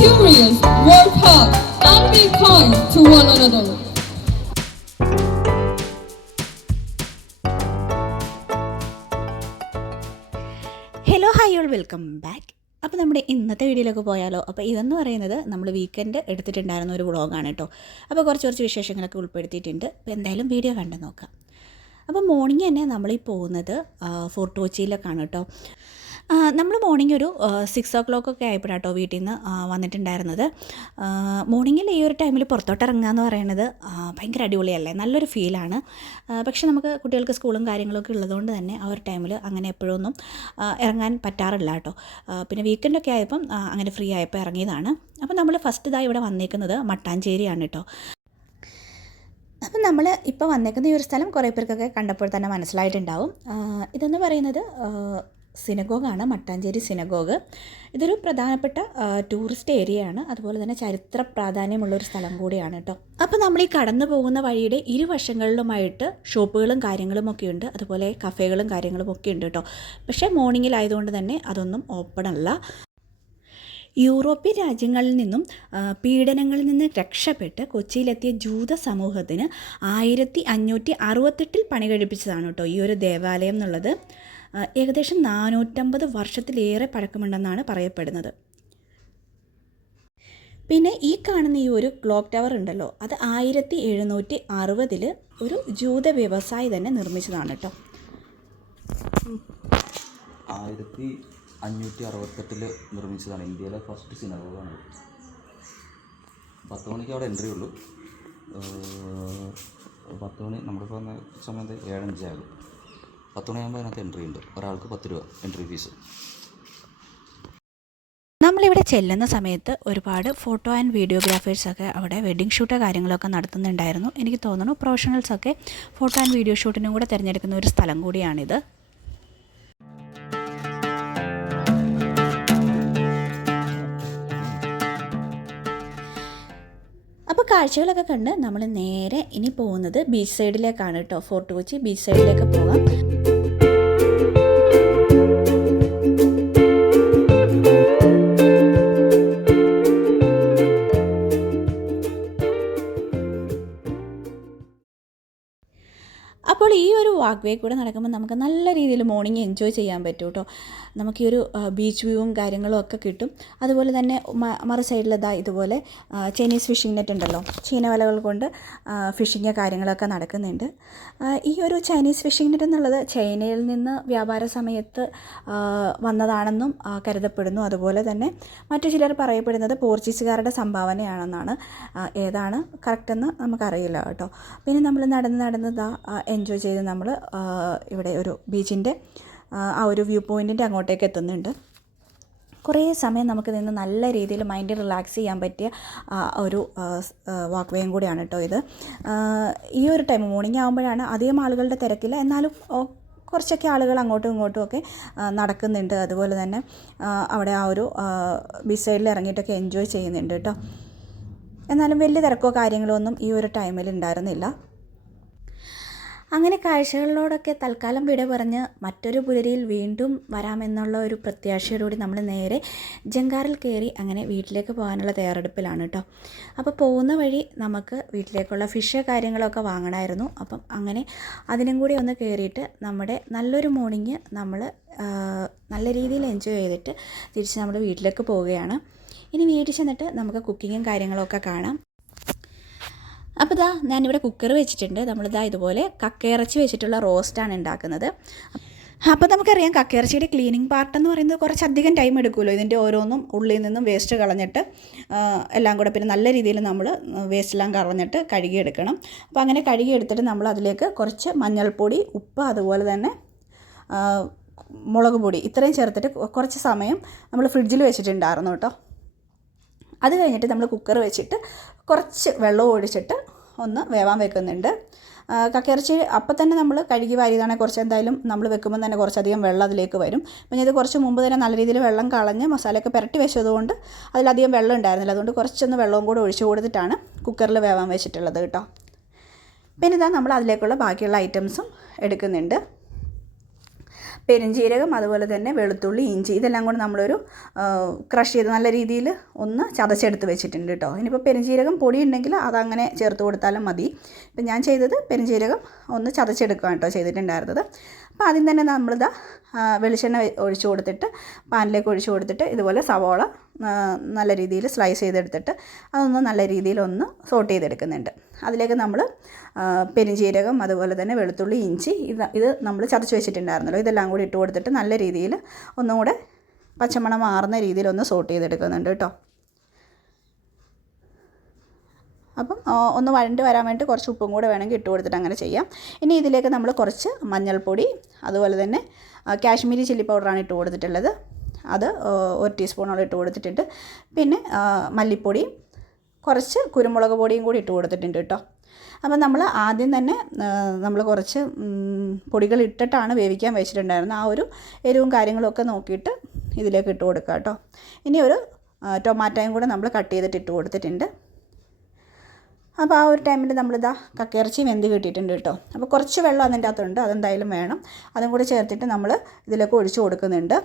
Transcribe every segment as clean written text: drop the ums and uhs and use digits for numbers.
curious, work hard, and be kind to one another. Hello hi all welcome back. അപ്പോൾ നമ്മുടെ ഇന്നത്തെ വീഡിയോയിലേക്ക് പോയാലോ. അപ്പോൾ ഇതെന്ന് പറയുന്നത് നമ്മൾ വീക്കെൻഡ് എടുത്തിട്ടുണ്ടായിരുന്ന ഒരു വ്ളോഗാണ് കേട്ടോ. അപ്പോൾ കുറച്ച് വിശേഷങ്ങളൊക്കെ ഉൾപ്പെടുത്തിയിട്ടുണ്ട്. അപ്പോൾ എന്തായാലും വീഡിയോ കണ്ടു നോക്കാം. അപ്പോൾ മോർണിംഗ് തന്നെ നമ്മളീ പോകുന്നത് ഫോർട്ട് കൊച്ചിയിലേക്കാണ് കേട്ടോ. നമ്മൾ മോർണിംഗ് ഒരു 6 o'clock ആയപ്പോഴാട്ടോ വീട്ടിൽ നിന്ന് വന്നിട്ടുണ്ടായിരുന്നത്. മോർണിംഗിൽ ഈ ഒരു ടൈമിൽ പുറത്തോട്ട് ഇറങ്ങുക എന്ന് പറയുന്നത് ഭയങ്കര അടിപൊളിയല്ലേ, നല്ലൊരു ഫീലാണ്. പക്ഷേ നമുക്ക് കുട്ടികൾക്ക് സ്കൂളും കാര്യങ്ങളൊക്കെ ഉള്ളതുകൊണ്ട് തന്നെ ആ ഒരു ടൈമിൽ അങ്ങനെ എപ്പോഴൊന്നും ഇറങ്ങാൻ പറ്റാറില്ല കേട്ടോ. പിന്നെ വീക്കെൻഡൊക്കെ ആയപ്പം അങ്ങനെ ഫ്രീ ആയപ്പോൾ ഇറങ്ങിയതാണ്. അപ്പം നമ്മൾ ഫസ്റ്റ് ഇതായി ഇവിടെ വന്നേക്കുന്നത് മട്ടാഞ്ചേരിയാണ് കേട്ടോ. അപ്പം നമ്മൾ ഇപ്പോൾ വന്നേക്കുന്ന ഈ ഒരു സ്ഥലം കുറേ പേർക്കൊക്കെ കണ്ടപ്പോൾ തന്നെ മനസ്സിലായിട്ടുണ്ടാവും. ഇതെന്ന് പറയുന്നത് സിനഗോഗാണ്, മട്ടാഞ്ചേരി സിനഗോഗ്. ഇതൊരു പ്രധാനപ്പെട്ട ടൂറിസ്റ്റ് ഏരിയയാണ്, അതുപോലെ തന്നെ ചരിത്ര പ്രാധാന്യമുള്ളൊരു സ്ഥലം കൂടിയാണ് കേട്ടോ. അപ്പോൾ നമ്മൾ ഈ കടന്നു പോകുന്ന വഴിയുടെ ഇരുവശങ്ങളിലുമായിട്ട് ഷോപ്പുകളും കാര്യങ്ങളും ഒക്കെ ഉണ്ട്, അതുപോലെ കഫേകളും കാര്യങ്ങളും ഒക്കെ ഉണ്ട് കേട്ടോ. പക്ഷേ മോർണിംഗിലായതുകൊണ്ട് തന്നെ അതൊന്നും ഓപ്പൺ അല്ല. യൂറോപ്യൻ രാജ്യങ്ങളിൽ നിന്നും പീഡനങ്ങളിൽ നിന്ന് രക്ഷപ്പെട്ട് കൊച്ചിയിലെത്തിയ ജൂത സമൂഹത്തിന് 1568 പണി കഴിപ്പിച്ചതാണ് കേട്ടോ ഈ ഒരു ദേവാലയം എന്നുള്ളത്. ഏകദേശം 450 വർഷത്തിലേറെ പഴക്കമുണ്ടെന്നാണ് പറയപ്പെടുന്നത്. പിന്നെ ഈ കാണുന്ന ഈ ഒരു ക്ലോക്ക് ടവർ ഉണ്ടല്ലോ, അത് 1760 ഒരു ജൂത വ്യവസായി തന്നെ നിർമ്മിച്ചതാണ് കേട്ടോ. 1568 നിർമ്മിച്ചതാണ്. ഇന്ത്യയിലെ ഫസ്റ്റ് സിനഗോഗാണ്. 10 മണിക്ക് അവിടെ എൻട്രി ഉള്ളൂ. 10 മണി നമ്മളിപ്പോൾ വന്ന സമയത്ത് 7:05 ആകും. 10 മണിയാകുമ്പോൾ അതിനകത്ത് എൻട്രി ഉണ്ട്. ഒരാൾക്ക് 10 രൂപ എൻട്രി ഫീസ്. നമ്മളിവിടെ ചെല്ലുന്ന സമയത്ത് ഒരുപാട് ഫോട്ടോ ആൻഡ് വീഡിയോഗ്രാഫേഴ്സൊക്കെ അവിടെ വെഡ്ഡിങ് ഷൂട്ടോ കാര്യങ്ങളൊക്കെ നടത്തുന്നുണ്ടായിരുന്നു. എനിക്ക് തോന്നുന്നു പ്രൊഫഷണൽസൊക്കെ ഫോട്ടോ ആൻഡ് വീഡിയോ ഷൂട്ടിനും കൂടെ തിരഞ്ഞെടുക്കുന്ന ഒരു സ്ഥലം കൂടിയാണിത്. അപ്പോൾ കാഴ്ചകളൊക്കെ കണ്ട് നമ്മൾ നേരെ ഇനി പോകുന്നത് ബീച്ച് സൈഡിലേക്കാണ് കേട്ടോ. ഫോർട്ട് കൊച്ചി ബീച്ച് സൈഡിലേക്ക് പോകാം. അപ്പോൾ ഈ ഒരു വാക്ക് വേ കൂടെ നടക്കുമ്പോൾ നമുക്ക് നല്ല രീതിയിൽ മോർണിംഗ് എൻജോയ് ചെയ്യാൻ പറ്റും കേട്ടോ. നമുക്ക് ഈ ഒരു ബീച്ച് വ്യൂവും കാര്യങ്ങളും ഒക്കെ കിട്ടും. അതുപോലെ തന്നെ മറു സൈഡിലിതാ ഇതുപോലെ ചൈനീസ് ഫിഷിംഗ് നെറ്റ് ഉണ്ടല്ലോ, ചീനവലകൾ കൊണ്ട് ഫിഷിങ് കാര്യങ്ങളൊക്കെ നടക്കുന്നുണ്ട്. ഈ ഒരു ചൈനീസ് ഫിഷിംഗ് നെറ്റ് എന്നുള്ളത് ചൈനയിൽ നിന്ന് വ്യാപാര സമയത്ത് വന്നതാണെന്നും കരുതപ്പെടുന്നു. അതുപോലെ തന്നെ മറ്റു ചിലർ പറയപ്പെടുന്നത് പോർച്ചുഗീസുകാരുടെ സംഭാവനയാണെന്നാണ്. ഏതാണ് കറക്റ്റെന്ന് നമുക്കറിയില്ല കേട്ടോ. പിന്നെ നമ്മൾ നടന്ന് എൻജോയ് ചെയ്ത് നമ്മൾ ഇവിടെ ഒരു ബീച്ചിൻ്റെ ആ ഒരു വ്യൂ പോയിൻറ്റിൻ്റെ അങ്ങോട്ടേക്ക് എത്തുന്നുണ്ട്. കുറേ സമയം നമുക്ക് നിന്ന് നല്ല രീതിയിൽ മൈൻഡ് റിലാക്സ് ചെയ്യാൻ പറ്റിയ ഒരു വാക്ക് വേയും കൂടിയാണ് കേട്ടോ ഇത്. ഈ ഒരു ടൈം മോർണിംഗ് ആകുമ്പോഴാണ് അധികം ആളുകളുടെ തിരക്കില്ല, എന്നാലും കുറച്ചൊക്കെ ആളുകൾ അങ്ങോട്ടും ഇങ്ങോട്ടും ഒക്കെ നടക്കുന്നുണ്ട്. അതുപോലെ തന്നെ അവിടെ ആ ഒരു ബീച്ച് സൈഡിൽ ഇറങ്ങിയിട്ടൊക്കെ എൻജോയ് ചെയ്യുന്നുണ്ട് കേട്ടോ. എന്നാലും വലിയ തിരക്കോ കാര്യങ്ങളോ ഒന്നും ഈ ഒരു ടൈമിൽ ഉണ്ടായിരുന്നില്ല. അങ്ങനെ കാഴ്ചകളിലോടൊക്കെ തൽക്കാലം വിട പറഞ്ഞ് മറ്റൊരു പുലരിയിൽ വീണ്ടും വരാമെന്നുള്ള ഒരു പ്രത്യാശയോടുകൂടി നമ്മൾ നേരെ ജങ്കാറിൽ കയറി അങ്ങനെ വീട്ടിലേക്ക് പോകാനുള്ള തയ്യാറെടുപ്പിലാണ് കേട്ടോ. അപ്പോൾ പോകുന്ന വഴി നമുക്ക് വീട്ടിലേക്കുള്ള ഫിഷ് കാര്യങ്ങളൊക്കെ വാങ്ങണമായിരുന്നു. അപ്പം അങ്ങനെ അതിനും കൂടി ഒന്ന് കയറിയിട്ട് നമ്മുടെ നല്ലൊരു മോർണിംഗ് നമ്മൾ നല്ല രീതിയിൽ എൻജോയ് ചെയ്തിട്ട് തിരിച്ച് നമ്മൾ വീട്ടിലേക്ക് പോവുകയാണ്. ഇനി വീട്ടിൽ ചെന്നിട്ട് നമുക്ക് കുക്കിങ്ങും കാര്യങ്ങളൊക്കെ കാണാം. അപ്പോൾ ഞാനിവിടെ കുക്കർ വെച്ചിട്ടുണ്ട്. നമ്മളിതാ ഇതുപോലെ കക്കയിറച്ചി വെച്ചിട്ടുള്ള റോസ്റ്റാണ് ഉണ്ടാക്കുന്നത്. അപ്പോൾ നമുക്കറിയാം കക്കയിറച്ചിയുടെ ക്ലീനിങ് പാർട്ട് എന്ന് പറയുന്നത് കുറച്ചധികം ടൈം എടുക്കുമല്ലോ. ഇതിൻ്റെ ഓരോന്നും ഉള്ളിൽ നിന്നും വേസ്റ്റ് കളഞ്ഞിട്ട് എല്ലാം കൂടെ പിന്നെ നല്ല രീതിയിൽ നമ്മൾ വേസ്റ്റെല്ലാം കളഞ്ഞിട്ട് കഴുകിയെടുക്കണം. അപ്പോൾ അങ്ങനെ കഴുകിയെടുത്തിട്ട് നമ്മൾ അതിലേക്ക് കുറച്ച് മഞ്ഞൾപ്പൊടി, ഉപ്പ്, അതുപോലെ തന്നെ മുളക് പൊടി ഇത്രയും ചേർത്തിട്ട് കുറച്ച് സമയം നമ്മൾ ഫ്രിഡ്ജിൽ വെച്ചിട്ടുണ്ടായിരുന്നു കേട്ടോ. അത് കഴിഞ്ഞിട്ട് നമ്മൾ കുക്കർ വെച്ചിട്ട് കുറച്ച് വെള്ളം ഒഴിച്ചിട്ട് ഒന്ന് വേവാൻ വെക്കുന്നുണ്ട്. കക്കയിറച്ചി അപ്പം തന്നെ നമ്മൾ കഴുകി വാരിയതാണെങ്കിൽ കുറച്ച് എന്തായാലും നമ്മൾ വെക്കുമ്പോൾ തന്നെ കുറച്ചധികം വെള്ളം അതിലേക്ക് വരും. പിന്നെ ഇത് കുറച്ച് മുമ്പ് തന്നെ നല്ല രീതിയിൽ വെള്ളം കളഞ്ഞ് മസാലയൊക്കെ പുരട്ടി വെച്ചതുകൊണ്ട് അതിലധികം വെള്ളം ഉണ്ടായിരുന്നില്ല. അതുകൊണ്ട് കുറച്ചൊന്ന് വെള്ളവും കൂടെ ഒഴിച്ചു കൊടുത്തിട്ടാണ് കുക്കറിൽ വേവാൻ വെച്ചിട്ടുള്ളത് കേട്ടോ. പിന്നെ നമ്മൾ അതിലേക്കുള്ള ബാക്കിയുള്ള ഐറ്റംസും എടുക്കുന്നുണ്ട്. പെരുംജീരകം, അതുപോലെ തന്നെ വെളുത്തുള്ളി, ഇഞ്ചി ഇതെല്ലാം കൂടെ നമ്മളൊരു ക്രഷ് ചെയ്ത് നല്ല രീതിയിൽ ഒന്ന് ചതച്ചെടുത്ത് വെച്ചിട്ടുണ്ട് കേട്ടോ. ഇനിയിപ്പോൾ പെരുംജീരകം പൊടി ഉണ്ടെങ്കിൽ അതങ്ങനെ ചേർത്ത് കൊടുത്താലും മതി. ഇപ്പം ഞാൻ ചെയ്തത് പെരുംജീരകം ഒന്ന് ചതച്ചെടുക്കുകയാണ് കേട്ടോ ചെയ്തിട്ടുണ്ടായിരുന്നത്. അപ്പോൾ ആദ്യം തന്നെ നമ്മളിതാ വെളിച്ചെണ്ണ ഒഴിച്ചു കൊടുത്തിട്ട് പാനിലേക്ക് ഒഴിച്ചു കൊടുത്തിട്ട് ഇതുപോലെ സവോള നല്ല രീതിയിൽ സ്ലൈസ് ചെയ്തെടുത്തിട്ട് അതൊന്ന് നല്ല രീതിയിലൊന്ന് സോട്ട് ചെയ്തെടുക്കുന്നുണ്ട്. അതിലേക്ക് നമ്മൾ പെരുംജീരകം, അതുപോലെ തന്നെ വെളുത്തുള്ളി, ഇഞ്ചി ഇത് നമ്മൾ ചതച്ച് വെച്ചിട്ടുണ്ടായിരുന്നല്ലോ, ഇതെല്ലാം കൂടി ഇട്ട് കൊടുത്തിട്ട് നല്ല രീതിയിൽ ഒന്നും കൂടെ പച്ചമണം മാറുന്ന രീതിയിലൊന്ന് സോട്ട് ചെയ്തെടുക്കുന്നുണ്ട് കേട്ടോ. അപ്പം ഒന്ന് വഴണ്ട് വരാൻ വേണ്ടി കുറച്ച് ഉപ്പും കൂടെ വേണമെങ്കിൽ ഇട്ട് കൊടുത്തിട്ട് അങ്ങനെ ചെയ്യാം. ഇനി ഇതിലേക്ക് നമ്മൾ കുറച്ച് മഞ്ഞൾപ്പൊടി, അതുപോലെ തന്നെ കാശ്മീരി ചില്ലി പൗഡറാണ് ഇട്ട് കൊടുത്തിട്ടുള്ളത്, അത് 1 ടീസ്പൂണോളം ഇട്ട് കൊടുത്തിട്ടുണ്ട്. പിന്നെ മല്ലിപ്പൊടിയും കുറച്ച് കുരുമുളക് പൊടിയും കൂടി ഇട്ട് കൊടുത്തിട്ടുണ്ട് കേട്ടോ. അപ്പം നമ്മൾ ആദ്യം തന്നെ നമ്മൾ കുറച്ച് പൊടികൾ ഇട്ടിട്ടാണ് വേവിക്കാൻ വെച്ചിട്ടുണ്ടായിരുന്നത്. ആ ഒരു എരിവും കാര്യങ്ങളൊക്കെ നോക്കിയിട്ട് ഇതിലേക്ക് ഇട്ട് കൊടുക്കുക കേട്ടോ. ഇനി ഒരു ടൊമാറ്റോയും കൂടെ നമ്മൾ കട്ട് ചെയ്തിട്ട് ഇട്ട് കൊടുത്തിട്ടുണ്ട്. അപ്പോൾ ആ ഒരു ടൈമിൽ നമ്മളിതാ കക്കയിറച്ചി വെന്ത് കിട്ടിയിട്ടുണ്ട് കേട്ടോ. അപ്പോൾ കുറച്ച് വെള്ളം അതിൻ്റെ അകത്തുണ്ട്, അതെന്തായാലും വേണം. അതും കൂടി ചേർത്തിട്ട് നമ്മൾ ഇതിലേക്ക് ഒഴിച്ചു കൊടുക്കുന്നുണ്ട്.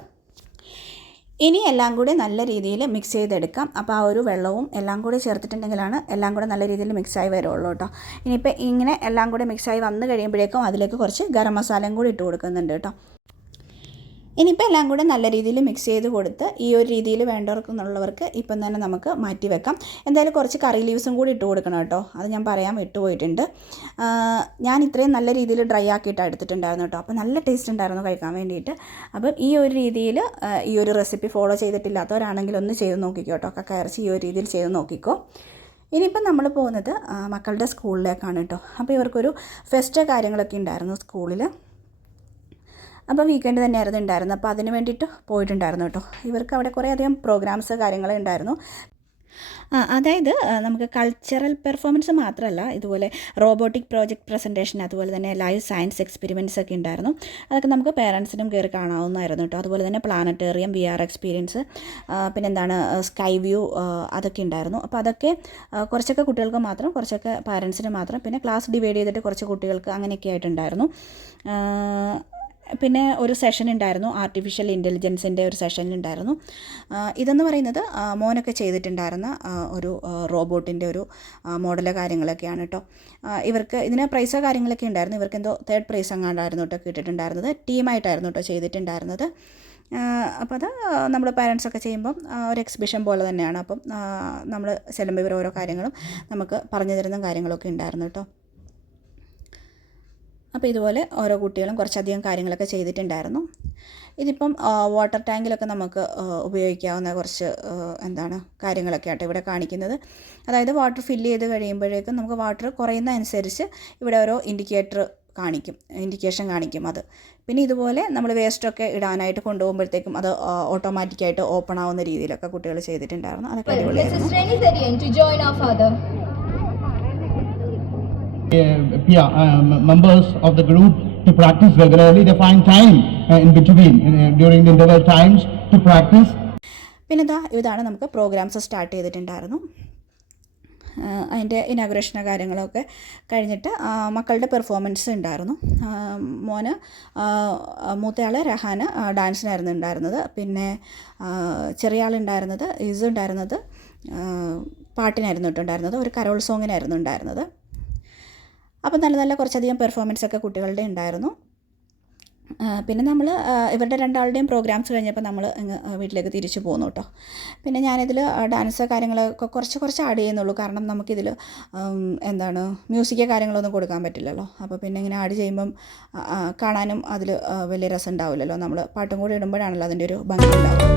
ഇനി എല്ലാം കൂടി നല്ല രീതിയിൽ മിക്സ് ചെയ്തെടുക്കാം. അപ്പോൾ ആ ഒരു വെള്ളവും എല്ലാം കൂടി ചേർത്തിട്ടുണ്ടെങ്കിലാണ് എല്ലാം കൂടെ നല്ല രീതിയിൽ മിക്സായി വരുള്ളൂ കേട്ടോ. ഇനിയിപ്പോൾ ഇങ്ങനെ എല്ലാം കൂടി മിക്സായി വന്ന് കഴിയുമ്പോഴേക്കും അതിലേക്ക് കുറച്ച് ഗരം മസാലയും കൂടി ഇട്ട് കൊടുക്കുന്നുണ്ട് കേട്ടോ. ഇനിയിപ്പോൾ എല്ലാം കൂടെ നല്ല രീതിയിൽ മിക്സ് ചെയ്ത് കൊടുത്ത് ഈ ഒരു രീതിയിൽ വേണ്ടവർക്കെന്നുള്ളവർക്ക് ഇപ്പം തന്നെ നമുക്ക് മാറ്റി വെക്കാം. എന്തായാലും കുറച്ച് കറി ലീവ്സും കൂടി ഇട്ട് കൊടുക്കണം കേട്ടോ, അത് ഞാൻ പറയാൻ വിട്ടുപോയിട്ടുണ്ട്. ഞാൻ ഇത്രയും നല്ല രീതിയിൽ ഡ്രൈ ആക്കിയിട്ടാണ് എടുത്തിട്ടുണ്ടായിരുന്നു കേട്ടോ. അപ്പോൾ നല്ല ടേസ്റ്റ് ഉണ്ടായിരുന്നു കഴിക്കാൻ വേണ്ടിയിട്ട്. അപ്പം ഈ ഒരു രീതിയിൽ ഈ ഒരു റെസിപ്പി ഫോളോ ചെയ്തിട്ടില്ലാത്തവരാണെങ്കിൽ ഒന്ന് ചെയ്ത് നോക്കിക്കോ കേട്ടോ. കക്കയിറച്ചി ഈ ഒരു രീതിയിൽ ചെയ്ത് നോക്കിക്കോ. ഇനിയിപ്പം നമ്മൾ പോകുന്നത് മക്കളുടെ സ്കൂളിലേക്കാണ് കേട്ടോ. അപ്പോൾ ഇവർക്കൊരു ഫെസ്റ്റ് കാര്യങ്ങളൊക്കെ ഉണ്ടായിരുന്നു സ്കൂളിൽ. അപ്പോൾ വീക്കെൻഡ് തന്നെയായിരുന്നു ഉണ്ടായിരുന്നത്. അപ്പോൾ അതിന് വേണ്ടിയിട്ട് പോയിട്ടുണ്ടായിരുന്നു കേട്ടോ. ഇവർക്ക് അവിടെ കുറേ അധികം പ്രോഗ്രാംസ് കാര്യങ്ങളുണ്ടായിരുന്നു. അതായത് നമുക്ക് കൾച്ചറൽ പെർഫോമൻസ് മാത്രമല്ല, ഇതുപോലെ റോബോട്ടിക് പ്രോജക്റ്റ് പ്രസൻറ്റേഷൻ, അതുപോലെ തന്നെ ലൈവ് സയൻസ് എക്സ്പെരിമെൻറ്റ്സ് ഒക്കെ ഉണ്ടായിരുന്നു. അതൊക്കെ നമുക്ക് പേരൻസിനും കയറി കാണാവുന്നതായിരുന്നു കേട്ടോ. അതുപോലെ തന്നെ പ്ലാനറ്റേറിയം, VR എക്സ്പീരിയൻസ്, പിന്നെന്താണ് സ്കൈ വ്യൂ, അതൊക്കെ ഉണ്ടായിരുന്നു. അപ്പോൾ അതൊക്കെ കുറച്ചൊക്കെ കുട്ടികൾക്ക് മാത്രം, കുറച്ചൊക്കെ പാരൻസിന് മാത്രം, പിന്നെ ക്ലാസ് ഡിവൈഡ് ചെയ്തിട്ട് കുറച്ച് കുട്ടികൾക്ക് അങ്ങനെയൊക്കെ ആയിട്ടുണ്ടായിരുന്നു. പിന്നെ ഒരു സെഷൻ ഉണ്ടായിരുന്നു, ആർട്ടിഫിഷ്യൽ ഇൻ്റലിജൻസിൻ്റെ ഒരു സെഷൻ ഉണ്ടായിരുന്നു. ഇതെന്ന് പറയുന്നത് മോനൊക്കെ ചെയ്തിട്ടുണ്ടായിരുന്ന ഒരു റോബോട്ടിൻ്റെ ഒരു മോഡല് കാര്യങ്ങളൊക്കെയാണ് കേട്ടോ. ഇവർക്ക് ഇതിന് പ്രൈസോ കാര്യങ്ങളൊക്കെ ഉണ്ടായിരുന്നു. ഇവർക്ക് എന്തോ 3rd പ്രൈസ് എങ്ങാണ്ടായിരുന്നു കേട്ടോ കിട്ടിയിട്ടുണ്ടായിരുന്നത്. ടീമായിട്ടായിരുന്നു കേട്ടോ ചെയ്തിട്ടുണ്ടായിരുന്നത്. അപ്പോൾ അത് നമ്മൾ പാരൻസൊക്കെ ചെയ്യുമ്പം ഒരു എക്സിബിഷൻ പോലെ തന്നെയാണ്. അപ്പം നമ്മൾ ചെല്ലുമ്പോൾ ഇവർ ഓരോ കാര്യങ്ങളും നമുക്ക് പറഞ്ഞു തരുന്ന കാര്യങ്ങളൊക്കെ ഉണ്ടായിരുന്നു കേട്ടോ. അപ്പോൾ ഇതുപോലെ ഓരോ കുട്ടികളും കുറച്ചധികം കാര്യങ്ങളൊക്കെ ചെയ്തിട്ടുണ്ടായിരുന്നു. ഇതിപ്പം വാട്ടർ ടാങ്കിലൊക്കെ നമുക്ക് ഉപയോഗിക്കാവുന്ന കുറച്ച് കാര്യങ്ങളൊക്കെ ആട്ടോ ഇവിടെ കാണിക്കുന്നത്. അതായത് വാട്ടർ ഫില്ല് ചെയ്ത് കഴിയുമ്പോഴേക്കും നമുക്ക് വാട്ടർ കുറയുന്ന അനുസരിച്ച് ഇവിടെ ഓരോ ഇൻഡിക്കേഷൻ കാണിക്കും അത്. പിന്നെ ഇതുപോലെ നമ്മൾ വേസ്റ്റൊക്കെ ഇടാനായിട്ട് കൊണ്ടുപോകുമ്പോഴത്തേക്കും അത് ഓട്ടോമാറ്റിക്കായിട്ട് ഓപ്പൺ ആവുന്ന രീതിയിലൊക്കെ കുട്ടികൾ ചെയ്തിട്ടുണ്ടായിരുന്നു. അതൊക്കെ അടിപൊളിയായിരുന്നു. Members of the group to practice regularly. They find time in between during the interval times to practice. പിന്നെ ഇതാണ് നമുക്ക് പ്രോഗ്രാംസ് സ്റ്റാർട്ട് ചെയ്തിട്ടുണ്ടായിരുന്നു. അതിൻ്റെ ഇനാഗുറേഷനോ കാര്യങ്ങളൊക്കെ കഴിഞ്ഞിട്ട് മക്കളുടെ പെർഫോമൻസ് ഉണ്ടായിരുന്നു. മോന് മൂത്തയാൾ രഹാന് ഡാൻസിനായിരുന്നു ഉണ്ടായിരുന്നത്. പിന്നെ ചെറിയ ആളുണ്ടായിരുന്നത് ഇസ് ഉണ്ടായിരുന്നത് പാട്ടിനായിരുന്നു ഉണ്ടായിരുന്നത്, ഒരു കരോൾ സോങ്ങിനായിരുന്നു ഉണ്ടായിരുന്നത്. അപ്പോൾ നല്ല നല്ല കുറച്ചധികം പെർഫോമൻസൊക്കെ കുട്ടികളുടെ ഉണ്ടായിരുന്നു. പിന്നെ നമ്മൾ ഇവരുടെ രണ്ടാളുടെയും പ്രോഗ്രാംസ് കഴിഞ്ഞപ്പോൾ നമ്മൾ വീട്ടിലേക്ക് തിരിച്ചു പോന്നു കേട്ടോ. പിന്നെ ഞാനിതിൽ ഡാൻസ് കാര്യങ്ങളൊക്കെ കുറച്ച് ആഡ് ചെയ്യുന്നുള്ളൂ. കാരണം നമുക്കിതിൽ മ്യൂസിക്കോ കാര്യങ്ങളൊന്നും കൊടുക്കാൻ പറ്റില്ലല്ലോ. അപ്പോൾ പിന്നെ ഇങ്ങനെ ആഡ് ചെയ്യുമ്പം കാണാനും അതിൽ വലിയ രസം ഉണ്ടാവില്ലല്ലോ. നമ്മൾ പാട്ടും കൂടി ഇടുമ്പോഴാണല്ലോ അതിൻ്റെ ഒരു ഭംഗി ഉണ്ടാവുക.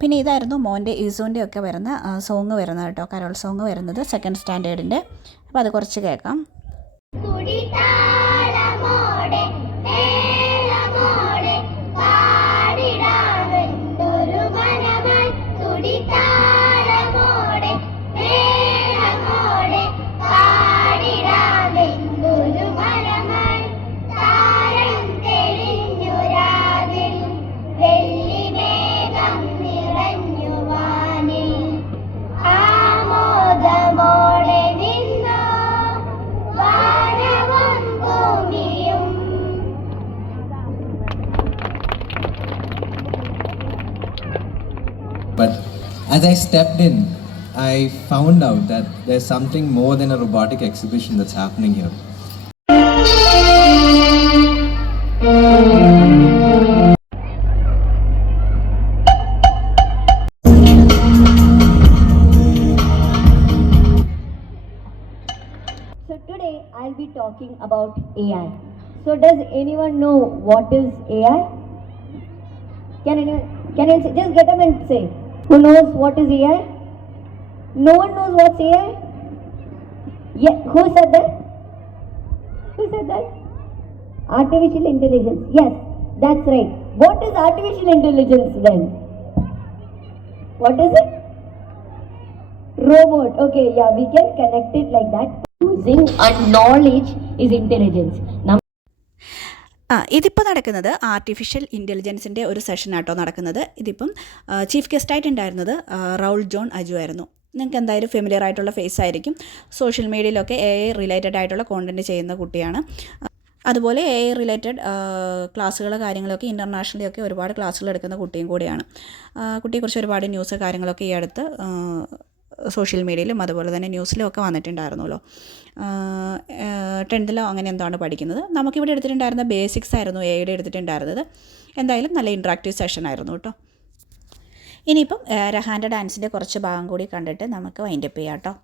പിന്നെ ഇതായിരുന്നു മോൻ്റെ ഈസോൻ്റെ ഒക്കെ വരുന്ന സോങ് വരുന്നത് കേട്ടോ. കരോൾ സോങ് വരുന്നത് 2nd സ്റ്റാൻഡേർഡിൻ്റെ. അപ്പോൾ അത് കുറച്ച് കേൾക്കാം. As I stepped in, I found out that there's something more than a robotic exhibition that's happening here. So today I'll be talking about AI. So does anyone know what is AI? Can you say, just get up and say, who knows what is AI? No one knows what's AI? Yeah, who said that? Who said that? Artificial intelligence. Yes, that's right. What is artificial intelligence then? What is it? Robot. Okay, yeah, we can connect it like that. Using and knowledge is intelligence. ഇതിപ്പോൾ നടക്കുന്നത് artificial ഇൻ്റലിജൻസിൻ്റെ ഒരു സെഷനാട്ടോ നടക്കുന്നത്. ഇതിപ്പം chief ഗസ്റ്റായിട്ടുണ്ടായിരുന്നത് Raul John Aju ആയിരുന്നു. നിങ്ങൾക്ക് എന്തായാലും familiar ആയിട്ടുള്ള face ആയിരിക്കും. സോഷ്യൽ മീഡിയയിലൊക്കെ AI റിലേറ്റഡ് ആയിട്ടുള്ള കോണ്ടൻറ്റ് ചെയ്യുന്ന കുട്ടിയാണ്. അതുപോലെ AI റിലേറ്റഡ് ക്ലാസ്സുകൾ കാര്യങ്ങളൊക്കെ ഇൻ്റർനാഷണലി ഒക്കെ ഒരുപാട് ക്ലാസ്സുകൾ എടുക്കുന്ന കുട്ടിയും കൂടിയാണ്. കുട്ടിയെക്കുറിച്ച് ഒരുപാട് ന്യൂസ് കാര്യങ്ങളൊക്കെ ഈ അടുത്ത് സോഷ്യൽ മീഡിയയിലും അതുപോലെ തന്നെ ന്യൂസിലും ഒക്കെ വന്നിട്ടുണ്ടായിരുന്നല്ലോ. 10th അങ്ങനെ എന്താണ് പഠിക്കുന്നത്. നമുക്കിവിടെ എടുത്തിട്ടുണ്ടായിരുന്ന ബേസിക്സ് ആയിരുന്നു AI എടുത്തിട്ടുണ്ടായിരുന്നത്. എന്തായാലും നല്ല ഇൻട്രാക്റ്റീവ് സെഷൻ ആയിരുന്നു കേട്ടോ. ഇനിയിപ്പം രഹാൻ്റെ ഡാൻസിൻ്റെ കുറച്ച് ഭാഗം കൂടി കണ്ടിട്ട് നമുക്ക് വൈൻഡപ്പ് ചെയ്യാം കേട്ടോ.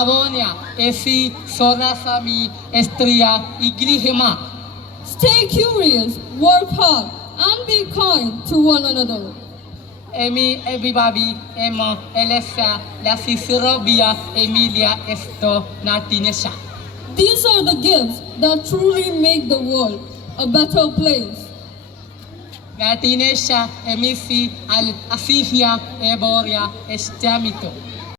Avonia, Esi, Sorasami, Estria, Iglihema. Stay curious, work hard, and be kind to one another. Emi, everybody, Emma, Elessa, La Cicerobia, Emilia, Esto, Natinesha. These are the gifts that truly make the world a better place. Natinesha, Emisi, Al Asifia, Eboria, Estamito.